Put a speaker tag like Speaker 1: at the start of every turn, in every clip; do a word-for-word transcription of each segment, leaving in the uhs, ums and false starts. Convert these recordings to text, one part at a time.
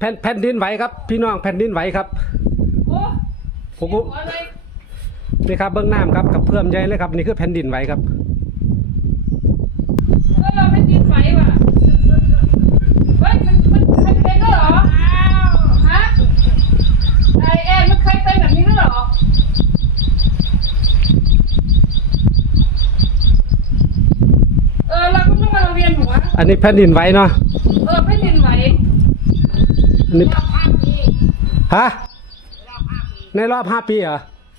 Speaker 1: แผ่นแผ่นดินไหวครับพี่น้องแผ่นดินไหวครับผมนี่ครับเบื้องน้ำครับกับเพื่อมใหญ่เลยครับนี่คือแผ่นดินไหวครับ
Speaker 2: เราแผ่นดินไหวว่ะเฮ้ยมันมันเคยเป็นด้วยเหรอฮะไอแอนมันเคยเป็นแบบนี้ด้วยเหรอเออเราก็ต้องมาเรียนหัว
Speaker 1: อันนี้แผ่นดินไหวเนาะ
Speaker 2: เออแผ่นดินไหว
Speaker 1: อันนี้ฮะในรอบห้าปีเหรอ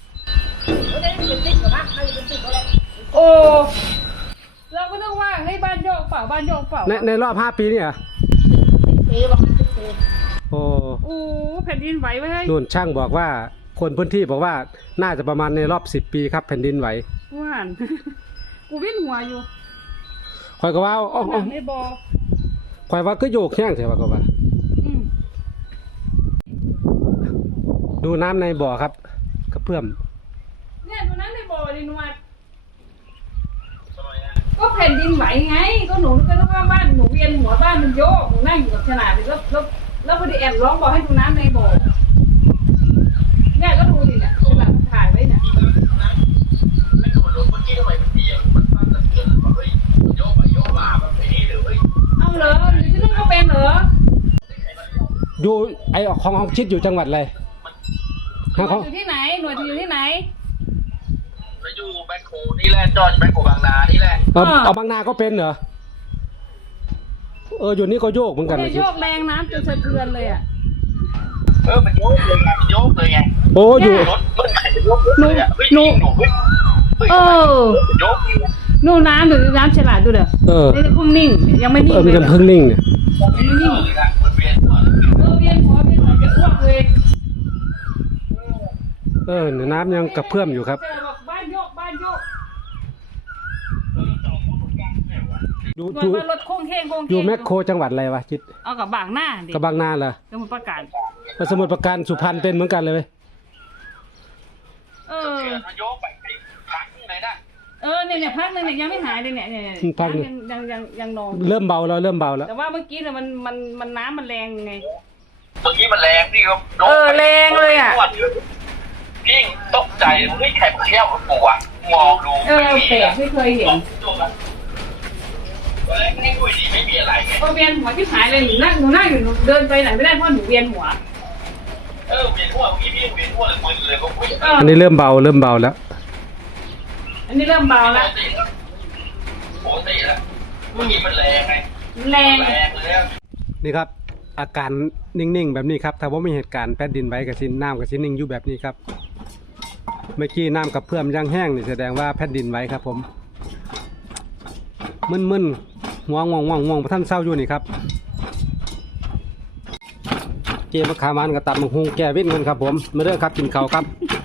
Speaker 2: โอ้เราก็ต้องว่าให้บ้านโยกเปล่าบ้านโยกเปล่า
Speaker 1: ในในรอบห้าปีนี่เหรอโอ้
Speaker 2: โอ้แผ่นดินไหวไว้ให้
Speaker 1: นู่นช่างบอกว่าคนพื้นที่บอกว่าน่าจะประมาณในรอบสิบปีครับแผ่นดินไหว
Speaker 2: ว่านกูวิ่งหัวอยู่
Speaker 1: คอยก็ว่าอ๋อ
Speaker 2: ไม่บอ
Speaker 1: คอยว่าก็โยกแข้งใช่ป่ะก็ว่าดูน้ำในบ่อครับกระเพื่อม
Speaker 2: เนี่ยดูน้ำในบ่อดินวัดก็แผ่นดินไหวไงก็หนูก็ต้องว่าบ้านหนูเวียนหัวบ้านมันโยกหนูนั่งอยู่กับฉลาดแล้วแล้วแล้วพอดีแอบร้องบอกให้ดูน้ำในบ่อเนี่ยก็ดูดิเนี่ยฉลาดถ่ายไว้เนี่ย
Speaker 3: ไม่ดูรถเมื่อกี้ทำไมมันเบียร์มันตั้งแต่เกินว่าเฮ้ยโยกไปโยกมาแบบนี้หรือเฮ้ย
Speaker 2: เอาเหรอหรือที่นู่นก็เป็นเหรอ
Speaker 1: อยู่ไอของของชิดอยู่จังหวัดอะไร
Speaker 2: หน่วยอยู่ที่ไหนหน่วยอยู่ที่ไหน
Speaker 3: ไปอยู่แบงโคนี่แหละจอดแบงโคบางนานี่แหละ
Speaker 1: เออเอาบางนาก็เป็นเหรอเอออยู่นี่ก็โยกเหมือนกัน
Speaker 2: เลยโยกแรงน้ำจนสะเทือนเลยอ่ะ
Speaker 3: เออมันโยกเลยไงโยกเลยไง
Speaker 1: โอ้อยู่
Speaker 3: รถมันไหนโยกเลยอ่ะเฮ้ยหนู
Speaker 2: เออ
Speaker 3: โยก
Speaker 2: นู่นน้ำหรือน้ำฉลาดดูเด้อ
Speaker 1: เออ
Speaker 2: ไม่ได้พุ่งนิ่งยังไม่นิ่ง
Speaker 1: เออมันยังพึ่งนิ่งเนี่ย
Speaker 2: ยังไม่นิ่งเออเวียนหัวเวียนหัวจะอ้วกเลย
Speaker 1: เออน้ำยังกระเพื่อมอยู่ครับ
Speaker 2: บ้านโยกบ้านโยก
Speaker 1: อยู่
Speaker 2: อยู่รถโค้งเค้งโค้งเค้ง
Speaker 1: อยู่แมคโครจังหวัดอะไรวะชิด
Speaker 2: เอากับบางหน้าดิ
Speaker 1: กับบางนาเหรอ
Speaker 2: สมุทรปราการ
Speaker 1: สมุทรปราการสุพรรณเป็นเหมือนกันเลย
Speaker 2: เออ
Speaker 3: โยกไปพักไหนนะ
Speaker 2: เออเนี่ยเนี่ยพักนึงเนี่ยยังไม่หายเลยเนี่ยเนี่ยยังยังยังยังนอน
Speaker 1: เริ่มเบาแล้วเริ่มเบาแล้ว
Speaker 2: แต่ว่าเมื่อกี้เนี่ยมันมันมันน้ำมันแรงไง
Speaker 3: เมื่อกี้มันแรงนี่ครับ
Speaker 2: เออแรงเลยอ่ะ
Speaker 3: พี่ตกใจเฮ้ยแขกเที่ยวกับปู่อ่ะมองดู
Speaker 2: เออแปลกไม่เคยเห็น
Speaker 3: ตอนแรกนี่คุยดีไม่มีอะไรไง
Speaker 2: เวียนหัวที่หายเลยหนูนั่งหนูนั่งอยู่เดินไปไหนไม่ได้เพราะหนูเวียนหัว
Speaker 3: เออเวียนหัวพี่พี่เวียนหัวเลยมึนเลยก็คุย
Speaker 1: อันนี้เริ่มเบาเริ่มเบาแล้ว
Speaker 2: อันนี้เริ่มเบาแล้ว
Speaker 3: ปกติแล้วเมื่อกี้มันแรงไง
Speaker 2: แรง
Speaker 3: แรงเลย
Speaker 1: นี่ครับอาการนิ่งๆแบบนี้ครับถ้าว่ามีเหตุการณ์แผ่นดินไหวกับชิ้นน้ำกับชิ้นนิ่งอยู่แบบนี้ครับเมื่อกี้น้ำกับเพื่อมยังแห้งนี่แสดงว่าแผ่นดินไหวครับผมมึนๆง่วงง่วงง่วงง่วงท่านเศร้าอยู่นี่ครับเกมมะขามานกับตัดมังคุงแก้วิ่งเงินครับผมมาเริ่มครับกินข้าวครับ